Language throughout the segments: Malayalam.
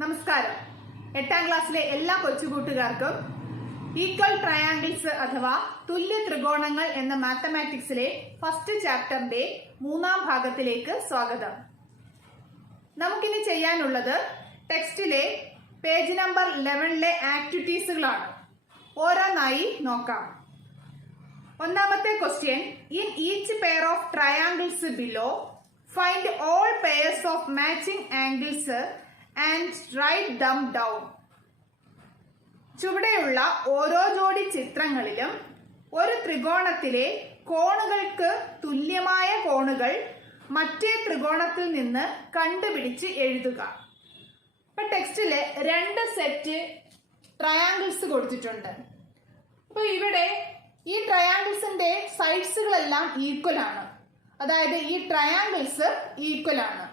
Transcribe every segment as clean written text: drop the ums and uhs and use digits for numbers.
നമസ്കാരം. 8ാം ക്ലാസ്സിലെ എല്ലാ കൊച്ചുകൂട്ടുകാർക്കും ഈക്വൽ ട്രയാങ്കിൾസ് അഥവാ തുല്യ ത്രികോണങ്ങൾ എന്ന മാത്തമാറ്റിക്സിലെ ഫസ്റ്റ് ചാപ്റ്ററിന്റെ 3ാം ഭാഗത്തിലേക്ക് സ്വാഗതം. നമുക്കിനി ചെയ്യാനുള്ളത് ടെക്സ്റ്റിലെ പേജ് നമ്പർ 11ലെ ആക്ടിവിറ്റീസുകളാണ്. ഓരോന്നായി നോക്കാം. ഒന്നാമത്തെ question, in each pair of triangles below find all pairs of matching angles and write them down. ചുവടെയുള്ള ഓരോ ജോഡി ചിത്രങ്ങളിലും ഒരു ത്രികോണത്തിലെ കോണുകൾക്ക് തുല്യമായ കോണുകൾ മറ്റേ ത്രികോണത്തിൽ നിന്ന് കണ്ടുപിടിച്ച് എഴുതുക. ഇപ്പൊ ടെക്സ്റ്റില് 2 സെറ്റ് ട്രയാങ്കിൾസ് കൊടുത്തിട്ടുണ്ട്. അപ്പൊ ഇവിടെ ഈ ട്രയാങ്കിൾസിന്റെ സൈഡ്സുകളെല്ലാം ഈക്വൽ ആണ്, അതായത് ഈ ട്രയാങ്കിൾസ് ഈക്വൽ ആണ്.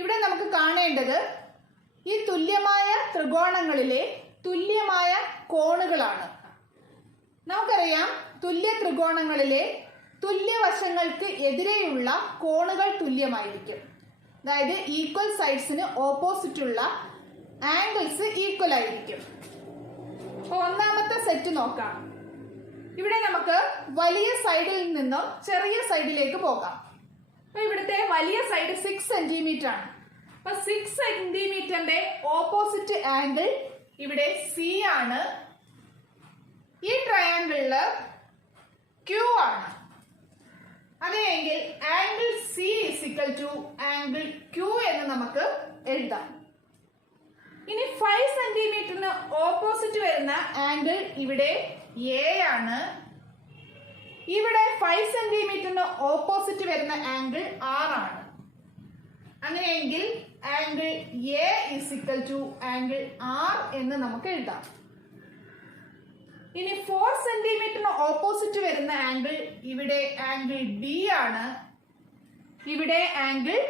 ഇവിടെ നമുക്ക് കാണേണ്ടത് ഈ തുല്യമായ ത്രികോണങ്ങളിലെ തുല്യമായ കോണുകളാണ്. നമുക്കറിയാം, തുല്യ ത്രികോണങ്ങളിലെ തുല്യവശങ്ങൾക്ക് എതിരെയുള്ള കോണുകൾ തുല്യമായിരിക്കും. അതായത് ഈക്വൽ സൈഡ്സിന് ഓപ്പോസിറ്റ് ഉള്ള ആംഗിൾസ് ഈക്വൽ ആയിരിക്കും. അപ്പോൾ ഒന്നാമത്തെ സെറ്റ് നോക്കാം. ഇവിടെ നമുക്ക് വലിയ സൈഡിൽ നിന്നും ചെറിയ സൈഡിലേക്ക് പോകാം. അപ്പൊ ഇവിടുത്തെ വലിയ സൈഡ് 6 സെന്റിമീറ്റർ ആണ്. അപ്പൊ 6 സെന്റിമീറ്ററിന്റെ ഓപ്പോസിറ്റ് ആംഗിൾ ഇവിടെ സി ആണ്. ഈ ട്രയാങ്കിളില് ക്യൂ ആണ്. അങ്ങനെയെങ്കിൽ angle C is equal to angle Q എന്ന് നമുക്ക് എഴുതാം. ഇനി 5 സെന്റിമീറ്ററിന് ഓപ്പോസിറ്റ് വരുന്ന ആംഗിൾ ഇവിടെ എ ആണ്. ഇവിടെ 5 സെന്റിമീറ്ററിന് ഓപ്പോസിറ്റ് വരുന്ന ആംഗിൾ ആർ ആണ്. അങ്ങനെയെങ്കിൽ angle A is equal to angle R എന്ന് നമുക്ക് എഴുതാം. ഇനി 4 സെന്റിമീറ്ററിന് ഓപ്പോസിറ്റ് വരുന്ന ആംഗിൾ ഇവിടെ ആംഗിൾ ബി ആണ്. ഇവിടെ ആംഗിൾ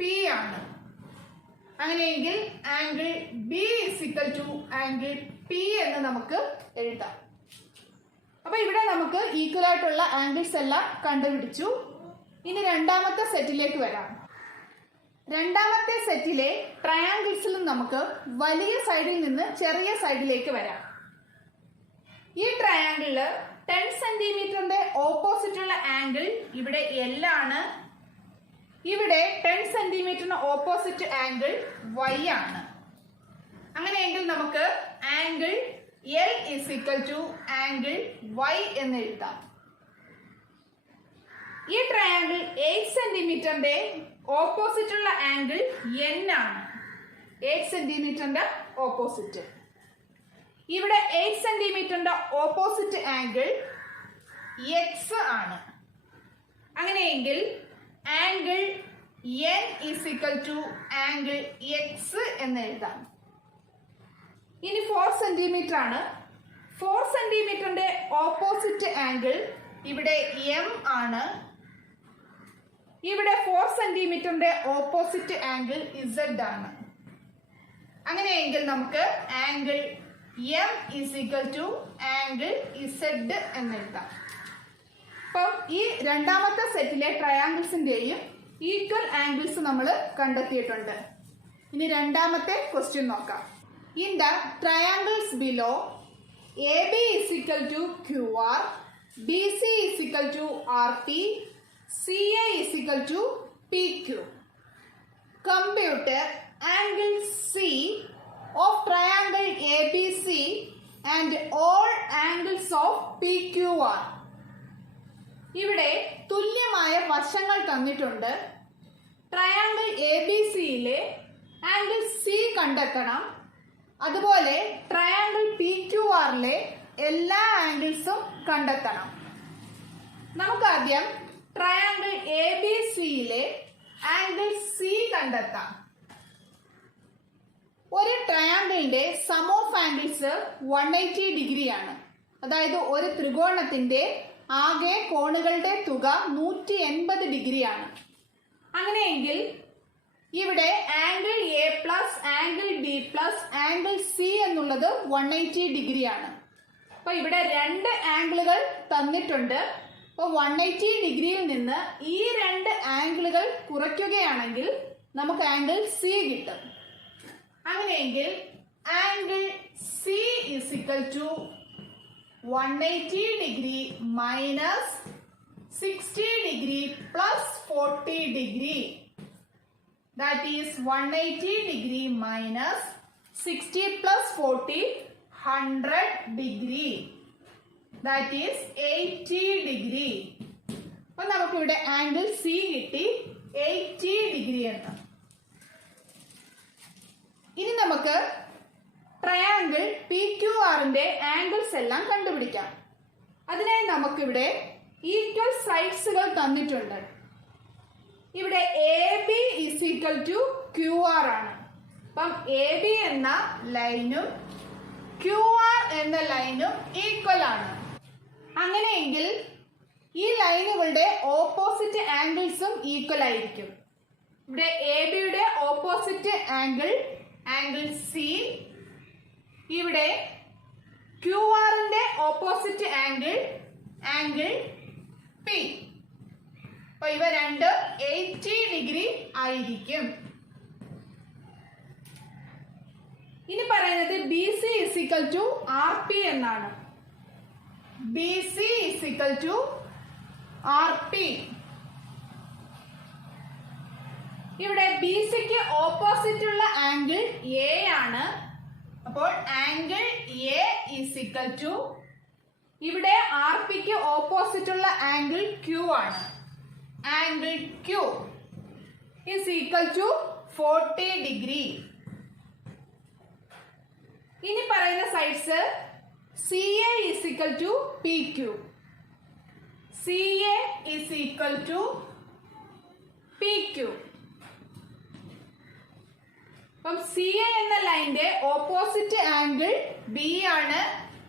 പി ആണ്. അങ്ങനെയെങ്കിൽ angle B is equal to angle P എന്ന് നമുക്ക് എഴുതാം. അപ്പൊ ഇവിടെ നമുക്ക് ഈക്വൽ ആയിട്ടുള്ള ആംഗിൾസ് എല്ലാം കണ്ടുപിടിച്ചു. ഇനി രണ്ടാമത്തെ സെറ്റിലേക്ക് വരാം. രണ്ടാമത്തെ സെറ്റിലെ ട്രയാങ്കിൾസിലും നമുക്ക് വലിയ സൈഡിൽ നിന്ന് ചെറിയ സൈഡിലേക്ക് വരാം. ഈ ട്രയാങ്കിളില് 10 സെന്റിമീറ്ററിന്റെ ഓപ്പോസിറ്റ് ഉള്ള ആംഗിൾ ഇവിടെ എൽ ആണ്. ഇവിടെ 10 സെന്റിമീറ്ററിന് ഓപ്പോസിറ്റ് ആംഗിൾ വൈ ആണ്. അങ്ങനെയെങ്കിൽ നമുക്ക് angle L is equal to angle Y എന്ന് എഴുതാം. ഈ ട്രയാങ്കിൾ 8 സെന്റിമീറ്ററിന്റെ ഓപ്പോസിറ്റ് ഉള്ള ആംഗിൾ എൻ ആണ്. 8 സെന്റിമീറ്ററിന്റെ ഓപ്പോസിറ്റ്. ഇവിടെ 8 സെന്റിമീറ്ററിന്റെ ഓപ്പോസിറ്റ് ആംഗിൾ എക്സ് ആണ്. അങ്ങനെയെങ്കിൽ angle N is equal to angle X എന്ന് എഴുതാം. ഇനി 4 സെന്റിമീറ്റർ ആണ്. 4 സെന്റിമീറ്ററിന്റെ ഓപ്പോസിറ്റ് ആംഗിൾ ഇവിടെ എം ആണ്. ഇവിടെ 4 സെന്റിമീറ്ററിന്റെ ഓപ്പോസിറ്റ് ആംഗിൾ ഇസഡ് ആണ്. അങ്ങനെയെങ്കിൽ നമുക്ക് angle M is equal to angle Z എന്ന് എഴുതാം. അപ്പം ഈ രണ്ടാമത്തെ സെറ്റിലെ ട്രയാങ്കിൾസിന്റെയും ഈക്വൽ ആംഗിൾസ് നമ്മൾ കണ്ടെത്തിയിട്ടുണ്ട്. ഇനി രണ്ടാമത്തെ ക്വസ്റ്റ്യൻ നോക്കാം. In the triangles below, AB is equal to QR, BC is equal to RP, CA is equal to PQ. Compute angle C of triangle ABC and all angles of PQR. ഇവിടെ തുല്യമായ വശങ്ങൾ തന്നിട്ടുണ്ട്. ട്രയാങ്കിൾ ABCയിലെ ആംഗിൾ C കണ്ടെത്തണം. അതുപോലെ ട്രയാങ്കിൾ PQRലെ എല്ലാ ആംഗിൾസും കണ്ടെത്തണം. നമുക്കാദ്യം ട്രയാങ്കിൾ ABCയിലെ ആംഗിൾ C കണ്ടെത്താം. ഒരു ട്രയാങ്കിളിന്റെ സം ഓഫ് ആംഗിൾസ് 180 ഡിഗ്രി ആണ്. അതായത് ഒരു ത്രികോണത്തിന്റെ ആകെ കോണുകളുടെ തുക 180 ഡിഗ്രിയാണ്. അങ്ങനെയെങ്കിൽ ഇവിടെ angle A plus angle B plus angle C എന്നുള്ളത് 180 ഡിഗ്രിയാണ്. അപ്പൊ ഇവിടെ 2 ആംഗിളുകൾ തന്നിട്ടുണ്ട്. അപ്പോൾ 180 ഡിഗ്രിയിൽ നിന്ന് ഈ 2 ആംഗിളുകൾ കുറയ്ക്കുകയാണെങ്കിൽ നമുക്ക് ആംഗിൾ സി കിട്ടും. അങ്ങനെ അങ്ങനെയെങ്കിൽ angle C is equal to 180 degree minus 60 degree plus 40 degree. That is 180 degree minus 60 plus 40 100 degree. That is 80 degree. അപ്പൊ നമുക്കിവിടെ ആംഗിൾ സി കിട്ടി 80 ഡിഗ്രി എന്ന്. ഇനി നമുക്ക് ട്രയാങ്കിൾ പി ക്യു ആറിന്റെ ആംഗിൾസ് എല്ലാം കണ്ടുപിടിക്കാം. അതിനായി നമുക്കിവിടെ ഈക്വൽ സൈഡ്സുകൾ തന്നിട്ടുണ്ട്. ഇവിടെ A B is equal to Q R ആണ്. അപ്പം എ ബി എന്ന ലൈനും ക്യു ആർ എന്ന ലൈനും ഈക്വൽ ആണ്. അങ്ങനെയെങ്കിൽ ഈ ലൈനുകളുടെ ഓപ്പോസിറ്റ് ആംഗിൾസും ഈക്വൽ ആയിരിക്കും. ഇവിടെ എ ബിയുടെ ഓപ്പോസിറ്റ് ആംഗിൾ സി, ഇവിടെ ക്യു ആറിന്റെ ഓപ്പോസിറ്റ് ആംഗിൾ പി. അപ്പൊ ഇവ രണ്ട് 80 ഡിഗ്രി ആയിരിക്കും. ഇനി പറയുന്നത് B C is equal to R P എന്നാണ്. B C is equal to R P. ഇവിടെ ബി സിക്ക് ഓപ്പോസിറ്റ് ഉള്ള ആംഗിൾ എ ആണ്. അപ്പോൾ angle A is equal to, ഇവിടെ ആർ പിക്ക് ഓപ്പോസിറ്റ് ഉള്ള ആംഗിൾ ക്യൂ ആണ്. Angle Q is equal to 40 degree. ഇനി പറയുന്ന sides C A is equal to P Q. C A is equal to P Q. അപ്പം സി എ എന്ന ലൈനിന്റെ ഓപ്പോസിറ്റ് ആംഗിൾ ബി ആണ്.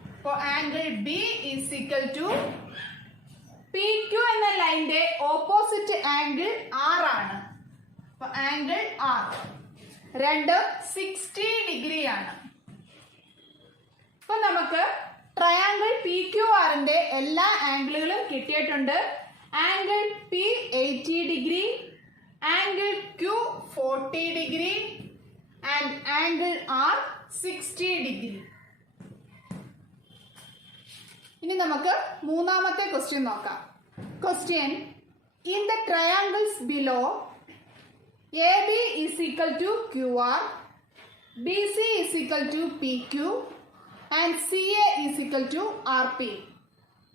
അപ്പോൾ angle B is equal to P Q എന്ന ലൈനിന്റെ ഓപ്പോസിറ്റ് ആംഗിൾ ആർ ആണ്. അപ്പൊ ആംഗിൾ ആർ രണ്ടും 60 ഡിഗ്രി ആണ്. അപ്പൊ നമുക്ക് ട്രയാങ്കിൾ പി ക്യു ആറിന്റെ എല്ലാ ആംഗിളുകളും കിട്ടിയിട്ടുണ്ട്. Angle P 80 degree, angle Q 40 degree and angle R 60 degree. ഇനി നമുക്ക് മൂന്നാമത്തെ ക്വസ്റ്റ്യൻ നോക്കാം. Question: in the triangles below A B is equal to Q R, B C is equal to P Q and CA is equal to RP.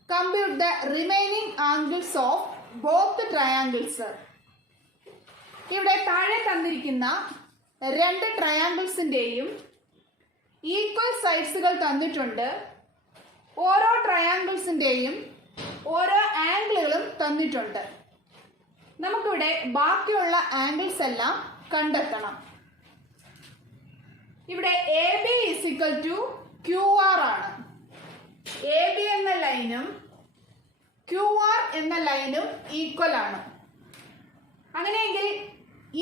Compute the remaining angles of both the triangles. ഇവിടെ താഴെ തന്നിരിക്കുന്ന രണ്ട് ട്രയാങ്കിൾസിന്റെയും ഈക്വൽ സൈഡ്സുകൾ തന്നിട്ടുണ്ട്. ഓരോ ട്രയാങ്കിൾസിന്റെയും ഓരോ ആംഗിളുകളും തന്നിട്ടുണ്ട്. നമുക്കിവിടെ ബാക്കിയുള്ള ആംഗിൾസ് എല്ലാം കണ്ടെത്തണം. ഇവിടെ A B is equal to Q R ആണ്. എ ബി എന്ന ലൈനും ക്യു ആർ എന്ന ലൈനും ഈക്വൽ ആണ്. അങ്ങനെയെങ്കിൽ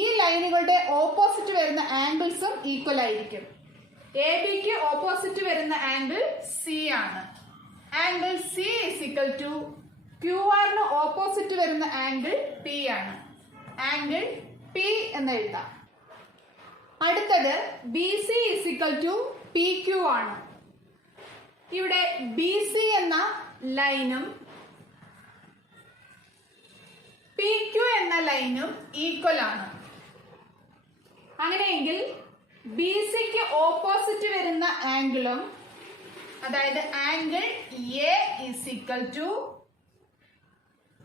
ഈ ലൈനുകളുടെ ഓപ്പോസിറ്റ് വരുന്ന ആംഗിൾസും ഈക്വൽ ആയിരിക്കും. എ ബിക്ക് ഓപ്പോസിറ്റ് വരുന്ന ആംഗിൾ സി ആണ്. Angle C is equal to Q ആറിന് ഓപ്പോസിറ്റ് വരുന്ന ആംഗിൾ പി ആണ്. ആംഗിൾ പി എന്ന് എഴുതാം. അടുത്തത് B C is equal to P Q ആണ്. ഇവിടെ ബി സി എന്ന ലൈനും പി ക്യു എന്ന ലൈനും ഈക്വൽ ആണ്. അങ്ങനെയെങ്കിൽ ബി സിക്ക് ഓപ്പോസിറ്റ് വരുന്ന ആംഗിളും, അതായത് angle A is equal to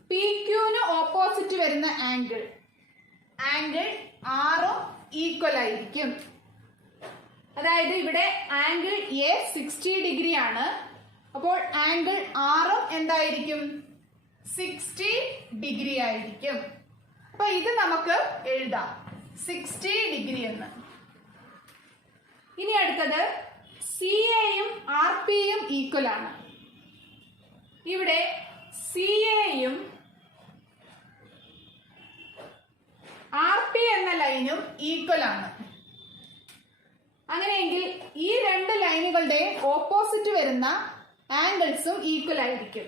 P ക്യൂന് ഓപ്പോസിറ്റ് വരുന്ന ആംഗിൾ ആറും ഈക്വൽ ആയിരിക്കും. അതായത് ഇവിടെ ആംഗിൾ എ 60 ഡിഗ്രി ആണ്. അപ്പോൾ ആംഗിൾ ആറും എന്തായിരിക്കും? 60 ഡിഗ്രി ആയിരിക്കും. അപ്പൊ ഇത് നമുക്ക് എഴുതാം 60 ഡിഗ്രി എന്ന്. ഇനി അടുത്തത് സി എയും ആർ പിയും ഈക്വൽ ആണ്. ഇവിടെ സി എയും ആർ പി എന്ന ലൈനും ഈക്വൽ ആണ്. അങ്ങനെയെങ്കിൽ ഈ രണ്ട് ലൈനുകളുടെ ഓപ്പോസിറ്റ് വരുന്ന ആംഗിൾസും ഈക്വൽ ആയിരിക്കും.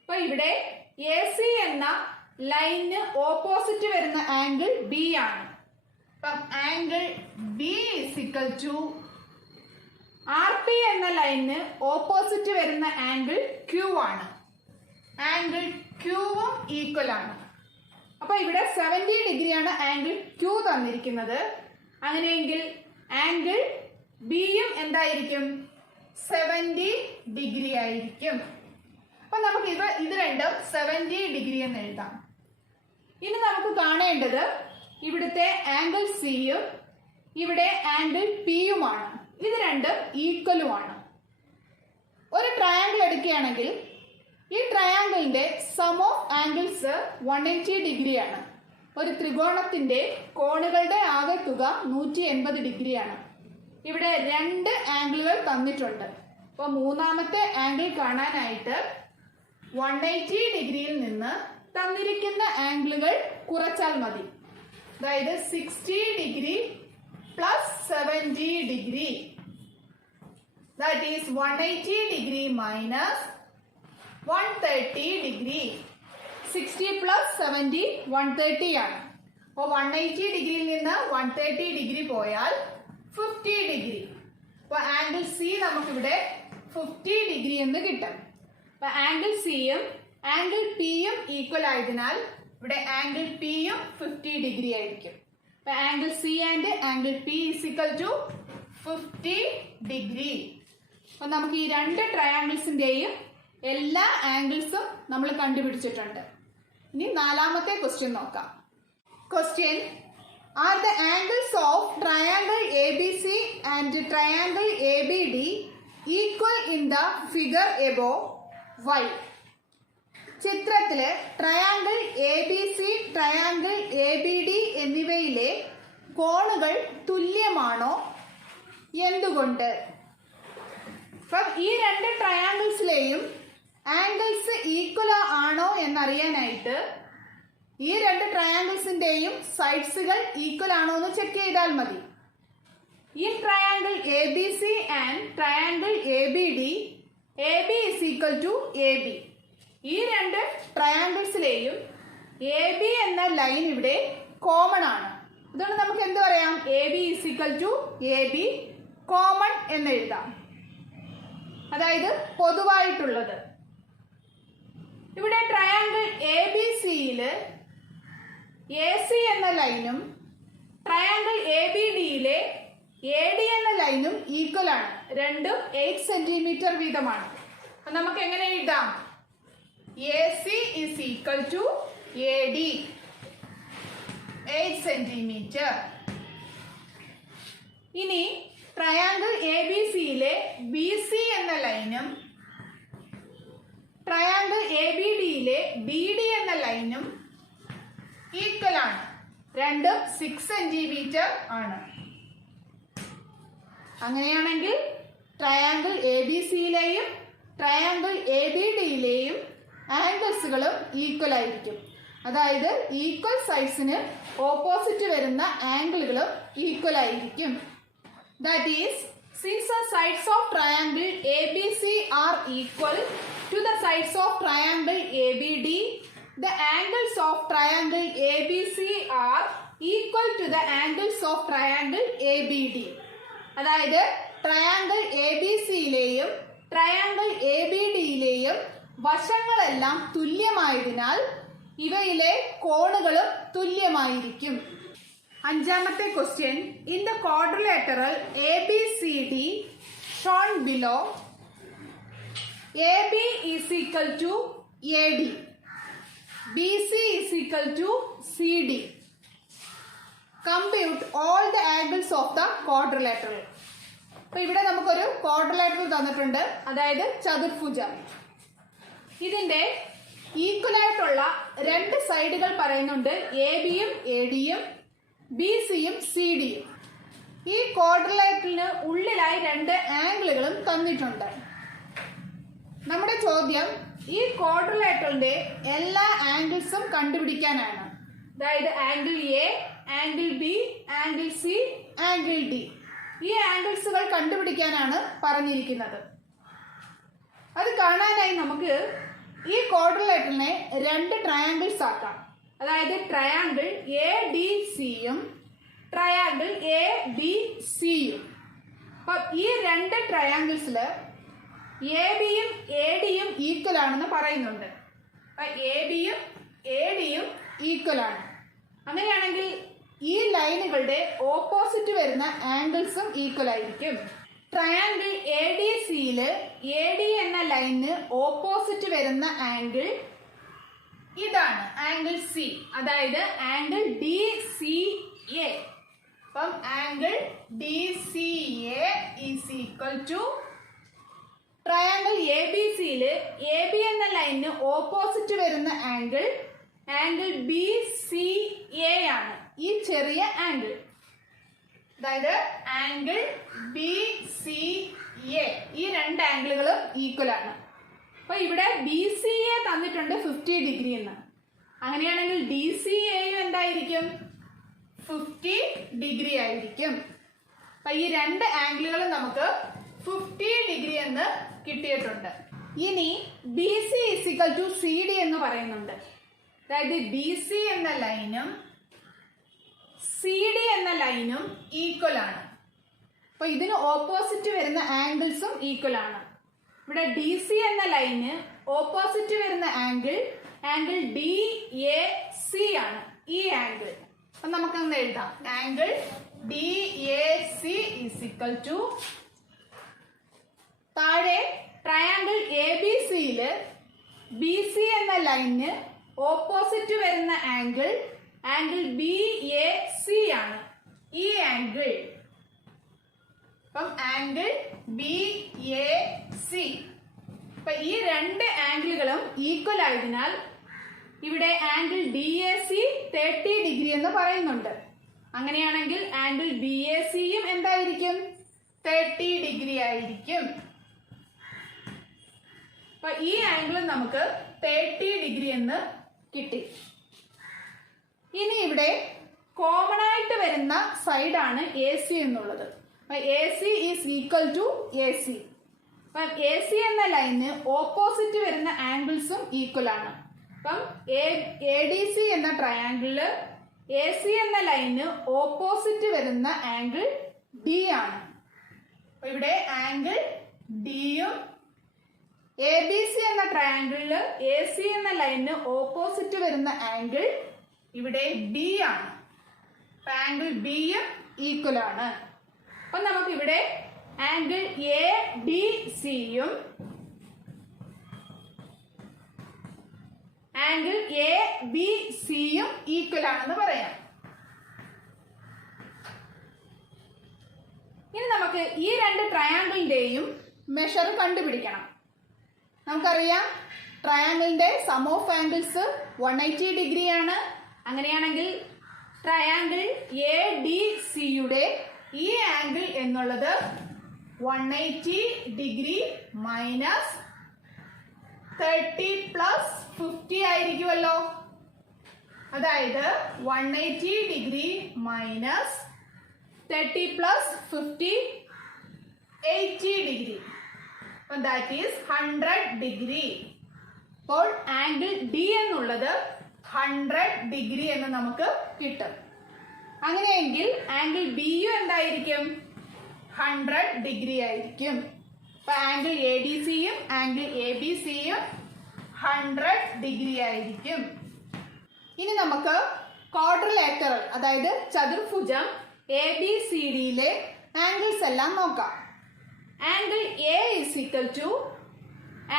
അപ്പൊ ഇവിടെ എ സി എന്ന ലൈനിന് ഓപ്പോസിറ്റ് വരുന്ന ആംഗിൾ ബി ആണ്. അപ്പം angle B is equal to R P എന്ന ലൈനിന് ഓപ്പോസിറ്റ് വരുന്ന ആംഗിൾ ക്യൂ ആണ്. ആംഗിൾ ക്യൂവും ഈക്വൽ ആണ്. അപ്പൊ ഇവിടെ 70 ഡിഗ്രിയാണ് ആംഗിൾ ക്യൂ തന്നിരിക്കുന്നത്. അങ്ങനെയെങ്കിൽ ആംഗിൾ ബിയും എന്തായിരിക്കും? 70 ഡിഗ്രി ആയിരിക്കും. അപ്പൊ നമുക്ക് ഇത് രണ്ടും 70 ഡിഗ്രി എന്ന് എഴുതാം. ഇനി നമുക്ക് കാണേണ്ടത് ഇവിടുത്തെ ആംഗിൾ സിയും ഇവിടെ ആംഗിൾ പിയുമാണ്. ഇത് രണ്ടും ഈക്വലുമാണ്. ഒരു ട്രയാങ്കിൾ എടുക്കുകയാണെങ്കിൽ ഈ ട്രയാങ്കിളിന്റെ സം ഓഫ് ആംഗിൾസ് 180 ഡിഗ്രിയാണ്. ഒരു ത്രികോണത്തിന്റെ കോണുകളുടെ ആകെത്തുക 180 ഡിഗ്രിയാണ്. ഇവിടെ രണ്ട് ആംഗിളുകൾ തന്നിട്ടുണ്ട്. അപ്പോൾ മൂന്നാമത്തെ ആംഗിൾ കാണാനായിട്ട് 180 ഡിഗ്രിയിൽ നിന്ന് തന്നിരിക്കുന്ന ആംഗിളുകൾ കുറച്ചാൽ മതി. അതായത് 60 degree plus 70 degree, that is 180 degree minus 130 degree. 60 plus 70 130 ആണ്. അപ്പോൾ 180 ഡിഗ്രിയിൽ നിന്ന് 130 ഡിഗ്രി പോയാൽ 50 ഡിഗ്രി. അപ്പോൾ ആംഗിൾ സി നമുക്കിവിടെ 50 ഡിഗ്രി എന്ന് കിട്ടും. അപ്പോൾ ആംഗിൾ സിയും ആംഗിൾ പിയും ഈക്വൽ ആയതിനാൽ ഇവിടെ ആംഗിൾ പിയും 50 ഡിഗ്രി ആയിരിക്കും. അപ്പോൾ angle C and angle P is equal to 50 degree. അപ്പോൾ നമുക്ക് ഈ രണ്ട് ട്രയാങ്കിൾസിന്റെയും എല്ലാ ആംഗിൾസും നമ്മൾ കണ്ടുപിടിച്ചിട്ടുണ്ട്. ഇനി നാലാമത്തെ ക്വസ്റ്റ്യൻ നോക്കാം. Question: are the angles of triangle A B C and triangle A B D equal in the figure above? Why? ചിത്രത്തില് triangle A B C, triangle A B D എന്നിവയിലെ കോണുകൾ തുല്യമാണോ? എന്തുകൊണ്ട്? അപ്പം ഈ രണ്ട് ട്രയാങ്കിൾസിലെയും ആംഗിൾസ് ഈക്വൽ ആണോ എന്നറിയാനായിട്ട് ഈ രണ്ട് ട്രയാങ്കിൾസിന്റെയും സൈഡ്സുകൾ ഈക്വൽ ആണോ എന്ന് ചെക്ക് ചെയ്താൽ മതി. In triangle A B C and triangle A B D, A B is equal to A B. ഈ രണ്ട് ട്രയാങ്കിൾസിലെയും എ ബി എന്ന ലൈൻ ഇവിടെ കോമൺ ആണ്. അതുകൊണ്ട് നമുക്ക് എന്ത് പറയാം? A B is equal to A B common എന്ന് എഴുതാം. അതായത് പൊതുവായിട്ടുള്ളത്. ഇവിടെ ട്രയാങ്കിൾ എ ബി സിയില് എ സി എന്ന ലൈനും ട്രയാങ്കിൾ എ ബി ഡിയിലെ എ ഡി എന്ന ലൈനും ഈക്വൽ ആണ്. രണ്ടും 8 സെന്റിമീറ്റർ വീതമാണ്. അപ്പൊ നമുക്ക് എങ്ങനെ എഴുതാം? A C is equal to A D 8 centimetre. ഇനി ട്രയാങ്കിൾ എ ബി സിയിലെ ബി സി എന്ന ലൈനും ട്രയാങ്കിൾ എ ബി ഡിയിലെ ബി ഡി എന്ന ലൈനും ഈക്വൽ ആണ്. രണ്ടും 6 സെന്റിമീറ്റർ ആണ്. അങ്ങനെയാണെങ്കിൽ ട്രയാങ്കിൾ എ ബി സിയിലെയും ട്രയാങ്കിൾ എ ബി ഡിയിലെയും ആംഗിൾസുകളും ഈക്വൽ ആയിരിക്കും. അതായത് ഈക്വൽ സൈഡ്സിന് ഓപ്പോസിറ്റ് വരുന്ന ആംഗിളുകളും ഈക്വൽ ആയിരിക്കും. That is, since the sides of triangle ABC are equal to the sides of triangle ABD, the angles of triangle ABC are equal to the angles of triangle ABD. അതായത് ട്രയാങ്കിൾ എ ബി സിയിലെയും ട്രയാങ്കിൾ എ ബി ഡിയിലെയും വശങ്ങളെല്ലാം തുല്യമായതിനാൽ ഇവയിലെ കോണുകളും തുല്യമായിരിക്കും. അഞ്ചാമത്തെ question: in the quadrilateral A B C D shown below, A B is equal to A D, B C is equal to C D. Compute all the angles of the quadrilateral. അപ്പൊ ഇവിടെ നമുക്കൊരു ക്വാഡ്രിലേറ്ററൽ തന്നിട്ടുണ്ട്, അതായത് ചതുർഭുജം. ഇതിന്റെ ഈക്വൽ ആയിട്ടുള്ള രണ്ട് സൈഡുകൾ പറയുന്നുണ്ട്, എ ബിയും എ ഡിയും ബി സിയും സി ഡിയും. ഈ ക്വാഡ്രിലേറ്ററിന് ഉള്ളിലായി രണ്ട് ആംഗിളുകളും തന്നിട്ടുണ്ട്. നമ്മുടെ ചോദ്യം ഈ ക്വാഡ്രിലേറ്ററിന്റെ എല്ലാ ആംഗിൾസും കണ്ടുപിടിക്കാനാണ്. അതായത് angle A, angle B, angle C, angle D. ഈ ആംഗിൾസുകൾ കണ്ടുപിടിക്കാനാണ് പറഞ്ഞിരിക്കുന്നത്. അത് കാണാനായി നമുക്ക് ഈ ക്വാഡ്രിലേറ്ററിനെ രണ്ട് ട്രയാങ്കിൾസ് ആക്കാം. അതായത് ട്രയാങ്കിൾ എ ഡി സിയും ട്രയാങ്കിൾ എ ബി സിയും. അപ്പൊ ഈ രണ്ട് ട്രയാങ്കിൾസിൽ എ ബിയും എ ഡിയും ഈക്വൽ ആണെന്ന് പറയുന്നുണ്ട്. അപ്പൊ എ ബിയും എ ഡിയും ഈക്വൽ ആണ്. അങ്ങനെയാണെങ്കിൽ ഈ ലൈനുകളുടെ ഓപ്പോസിറ്റ് വരുന്ന ആംഗിൾസും ഈക്വൽ ആയിരിക്കും. ട്രയാങ്കിൾ എ ഡി സിയില് എ ഡി എന്ന ലൈനിന് ഓപ്പോസിറ്റ് വരുന്ന ആംഗിൾ ഇതാണ്, ആംഗിൾ സി. അതായത് ആംഗിൾ ഡി സി എ. അപ്പം angle D C A is equal to triangle A B സിയില് എ ബി എന്ന ലൈനിന് ഓപ്പോസിറ്റ് വരുന്ന angle angle B C A ആണ്. ഈ ചെറിയ ആംഗിൾ, അതായത് ആംഗിൾ ബി സി എ, ഈ രണ്ട് ആംഗിളുകളും ഈക്വൽ ആണ്. അപ്പൊ ഇവിടെ ബി സി എ തന്നിട്ടുണ്ട് 50 ഡിഗ്രി എന്ന്. അങ്ങനെയാണെങ്കിൽ ഡി സി എയും എന്തായിരിക്കും? 50 ഡിഗ്രി ആയിരിക്കും. അപ്പൊ ഈ രണ്ട് ആംഗിളുകളും നമുക്ക് 50 ഡിഗ്രി എന്ന് കിട്ടിയിട്ടുണ്ട്. ഇനി B C is equal to C D എന്ന് പറയുന്നുണ്ട്. അതായത് ബി സി എന്ന ലൈനും സി ഡി എന്ന ലൈനും ഈക്വൽ ആണ്. അപ്പൊ ഇതിന് ഓപ്പോസിറ്റ് വരുന്ന ആംഗിൾസും ഈക്വൽ ആണ്. ഇവിടെ ഡി സി എന്ന ലൈന് ഓപ്പോസിറ്റ് വരുന്ന angle angle D A C ആണ്, ഈ ആംഗിൾ. അപ്പൊ നമുക്കങ്ങനെ എഴുതാം, angle D A C is equal to, താഴെ ട്രയാങ്കിൾ എ ബി സിയില് ബി സി എന്ന ലൈനിന് ഓപ്പോസിറ്റ് വരുന്ന angle angle B A C ആണ്, ഈ ആംഗിൾ. അപ്പം ആംഗിൾ ബി എ സി. അപ്പൊ ഈ രണ്ട് ആംഗിളുകളും ഈക്വൽ ആയതിനാൽ ഇവിടെ angle D A C 30 degree എന്ന് പറയുന്നുണ്ട്. അങ്ങനെയാണെങ്കിൽ ആംഗിൾ ബി എ സിയും എന്തായിരിക്കും? 30 ഡിഗ്രി ആയിരിക്കും. അപ്പൊ ഈ ആംഗിൾ നമുക്ക് 30 ഡിഗ്രി എന്ന് കിട്ടി. ഇനി ഇവിടെ കോമൺ ആയിട്ട് വരുന്ന സൈഡാണ് എ സി എന്നുള്ളത്. A C is equal to A C. അപ്പം എ സി എന്ന ലൈന് ഓപ്പോസിറ്റ് വരുന്ന ആംഗിൾസും ഈക്വൽ ആണ്. അപ്പം എ ഡി സി എന്ന ട്രയാങ്കിളില് എ സി എന്ന ലൈന് ഓപ്പോസിറ്റ് വരുന്ന ആംഗിൾ ഡി ആണ്. അപ്പൊ ഇവിടെ ആംഗിൾ ഡിയും എ ബി സി എന്ന ട്രയാങ്കിളില് എ സി എന്ന ലൈനിന് ഓപ്പോസിറ്റ് വരുന്ന ആംഗിൾ ഇവിടെ ബി ആണ്. അപ്പൊ ആംഗിൾ ബിയും ഈക്വൽ ആണ്. അപ്പൊ നമുക്ക് ഇവിടെ ആംഗിൾ എ ഡി സിയും ആംഗിൾ എ ബി സിയും ഈക്വൽ ആണെന്ന് പറയാം. ഇനി നമുക്ക് ഈ രണ്ട് ട്രയാങ്കിളിന്റെയും മെഷർ കണ്ടുപിടിക്കണം. നമുക്കറിയാം ട്രയാങ്കിളിന്റെ സം ഓഫ് ആംഗിൾസ് 180 ഡിഗ്രി ആണ്. അങ്ങനെയാണെങ്കിൽ ട്രയാങ്കിൾ എ ഡി സിയുടെ ഈ ആംഗിൾ എന്നുള്ളത് 180 ഡിഗ്രി മൈനസ് 30 പ്ലസ് 50 ആയിരിക്കുമല്ലോ. അതായത് 180 degree minus 30 plus 50 80 degree. That is 100 degree. അപ്പോൾ ആംഗിൾ ഡി എന്നുള്ളത് 100 ഡിഗ്രി എന്ന് നമുക്ക് കിട്ടും. അങ്ങനെയെങ്കിൽ ആംഗിൾ ബിയും എന്തായിരിക്കും? 100 ഡിഗ്രി ആയിരിക്കും. അപ്പൊ ആംഗിൾ എ ഡി സിയും ആംഗിൾ എ ബി സിയും 100 ഡിഗ്രി ആയിരിക്കും. ഇനി നമുക്ക് ക്വാഡ്രിലേറ്ററൽ, അതായത് ചതുർഭുജം എ ബി സി ഡിയിലെ ആംഗിൾസ് എല്ലാം നോക്കാം. Angle A is equal to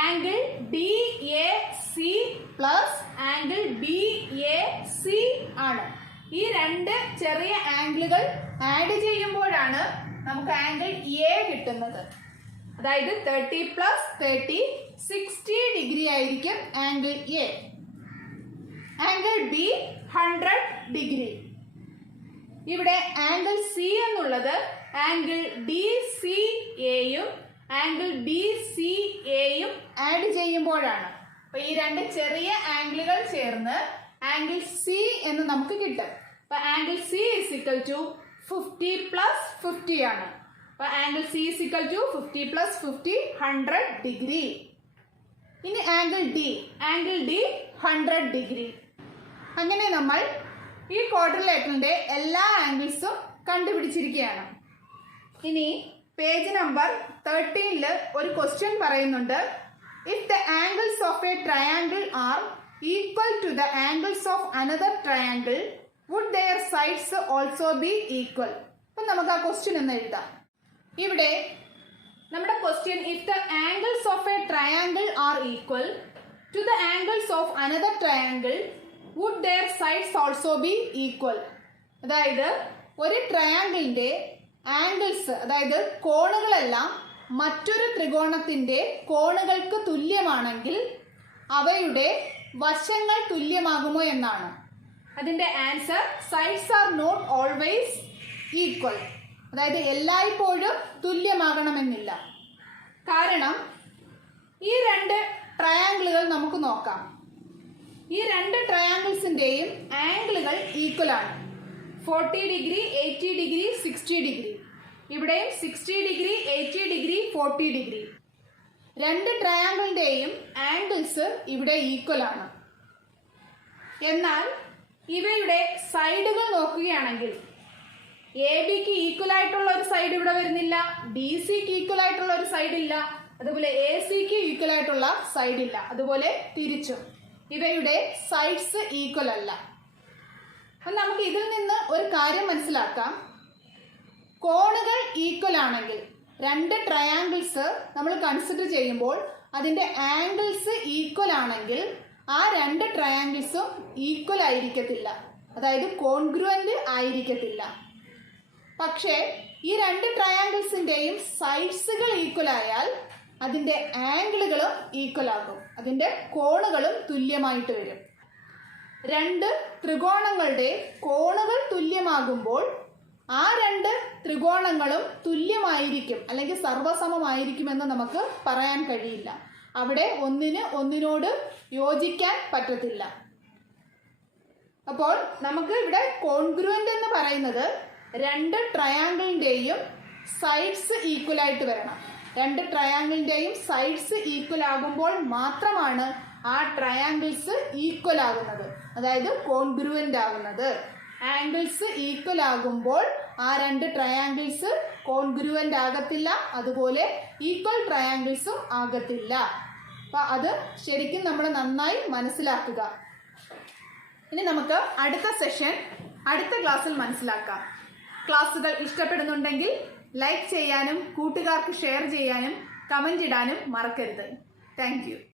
angle D A C plus angle B A C ആണ്. ഈ രണ്ട് ചെറിയ ആംഗിളുകൾ ആഡ് ചെയ്യുമ്പോഴാണ് നമുക്ക് ആംഗിൾ എ കിട്ടുന്നത്. അതായത് 30 പ്ലസ് 30 60 ഡിഗ്രി ആയിരിക്കും angle A. Angle B 100 degree. ഇവിടെ ആംഗിൾ സി എന്നുള്ളത് ആംഗിൾ ഡി സി എയും ആംഗിൾ ബി സി എയും ആഡ് ചെയ്യുമ്പോഴാണ്. അപ്പൊ ഈ രണ്ട് ചെറിയ ആംഗിളുകൾ ചേർന്ന് ആംഗിൾ സി എന്ന് നമുക്ക് കിട്ടും. അപ്പൊ angle C is equal to 50 plus 50 ആണ്. അപ്പൊ angle C is equal to 50 plus 50 100 degree. ഇനി ആംഗിൾ ഡി 100 ഡിഗ്രി. അങ്ങനെ നമ്മൾ ഈ ക്വാഡ്രിലേറ്ററിന്റെ എല്ലാ ആംഗിൾസും കണ്ടുപിടിച്ചിരിക്കുകയാണ്. ഇനി പേജ് നമ്പർ 13 ഒരു ക്വസ്റ്റ്യൻ പറയുന്നുണ്ട്. If the angles of a triangle are equal to the angles of another triangle would their sides also be equal. അപ്പം നമുക്ക് ആ ക്വസ്റ്റ്യൻ എന്ന് എഴുതാം. ഇവിടെ നമ്മുടെ question if the angles of a triangle are equal to the angles of another triangle would their sides also be equal. അതായത് ഒരു ട്രയാങ്കിളിന്റെ ആംഗിൾസ്, അതായത് കോണുകളെല്ലാം മറ്റൊരു ത്രികോണത്തിന്റെ കോണുകൾക്ക് തുല്യമാണെങ്കിൽ അവയുടെ വശങ്ങൾ തുല്യമാകുമോ എന്നാണ്. അതിന്റെ answer sides are not always equal. അതായത് എല്ലായ്പ്പോഴും തുല്യമാകണമെന്നില്ല. കാരണം ഈ രണ്ട് ട്രയാങ്കിളുകൾ നമുക്ക് നോക്കാം. ഈ രണ്ട് ട്രയാങ്കിൾസിന്റെയും ആംഗിളുകൾ ഈക്വൽ ആണ്. 40 ഡിഗ്രി, 80 ഡിഗ്രി, 60 ഡിഗ്രി. ഇവിടെയും 60 ഡിഗ്രി, 80 ഡിഗ്രി, 40 ഡിഗ്രി. രണ്ട് ട്രയാങ്കിളിന്റെയും ആംഗിൾസ് ഇവിടെ ഈക്വൽ ആണ്. എന്നാൽ ഇവയുടെ സൈഡുകൾ നോക്കുകയാണെങ്കിൽ എ ബിക്ക് ഈക്വൽ ആയിട്ടുള്ള ഒരു സൈഡ് ഇവിടെ വരുന്നില്ല, ബി സിക്ക് ഈക്വൽ ആയിട്ടുള്ള ഒരു സൈഡ് ഇല്ല, അതുപോലെ എ സിക്ക് ഈക്വൽ ആയിട്ടുള്ള സൈഡ് ഇല്ല, അതുപോലെ തിരിച്ചും ഇവയുടെ സൈഡ്സ് ഈക്വൽ അല്ല. അപ്പം നമുക്ക് ഇതിൽ നിന്ന് ഒരു കാര്യം മനസ്സിലാക്കാം. കോണുകൾ ഈക്വൽ ആണെങ്കിൽ, രണ്ട് ട്രയാങ്കിൾസ് നമ്മൾ കൺസിഡർ ചെയ്യുമ്പോൾ അതിന്റെ ആംഗിൾസ് ഈക്വൽ ആണെങ്കിൽ ആ രണ്ട് ട്രയാങ്കിൾസും ഈക്വൽ ആയിരിക്കത്തില്ല, അതായത് കോൺഗ്രുവന്റ് ആയിരിക്കത്തില്ല. പക്ഷേ ഈ രണ്ട് ട്രയാങ്കിൾസിന്റെയും സൈഡ്സുകൾ ഈക്വൽ ആയാൽ അതിന്റെ ആംഗിളുകളും ഈക്വൽ ആകും, അതിന്റെ കോണുകളും തുല്യമായിട്ട് വരും. രണ്ട് ത്രികോണങ്ങളുടെ കോണുകൾ തുല്യമാകുമ്പോൾ ആ രണ്ട് ത്രികോണങ്ങളും തുല്യമായിരിക്കും അല്ലെങ്കിൽ സർവസമമായിരിക്കുമെന്ന് നമുക്ക് പറയാൻ കഴിയില്ല. അവിടെ ഒന്നിനോട് യോജിക്കാൻ പറ്റത്തില്ല. അപ്പോൾ നമുക്ക് ഇവിടെ കോൺഗ്രുവന്റ് എന്ന് പറയുന്നത് രണ്ട് ട്രയാങ്കിളിന്റെയും സൈഡ്സ് ഈക്വൽ ആയിട്ട് വരണം. രണ്ട് ട്രയാങ്കിളിന്റെയും സൈഡ്സ് ഈക്വൽ ആകുമ്പോൾ മാത്രമാണ് ആ ട്രയാങ്കിൾസ് ഈക്വൽ ആകുന്നത്, അതായത് കോൺഗ്രുവന്റ് ആകുന്നത്. ആംഗിൾസ് ഈക്വൽ ആകുമ്പോൾ ആ രണ്ട് ട്രയാങ്കിൾസ് കോൺഗ്രുവന്റ് ആകത്തില്ല, അതുപോലെ ഈക്വൽ ട്രയാങ്കിൾസും ആകത്തില്ല. അപ്പൊ അത് ശരിക്കും നമ്മൾ നന്നായി മനസ്സിലാക്കുക. ഇനി നമുക്ക് അടുത്ത സെഷൻ അടുത്ത ക്ലാസ്സിൽ മനസ്സിലാക്കാം. ക്ലാസ്സുകൾ ഇഷ്ടപ്പെടുന്നുണ്ടെങ്കിൽ ലൈക്ക് ചെയ്യാനും കൂട്ടുകാർക്ക് ഷെയർ ചെയ്യാനും കമന്റ് ഇടാനും മറക്കരുത്. Thank you.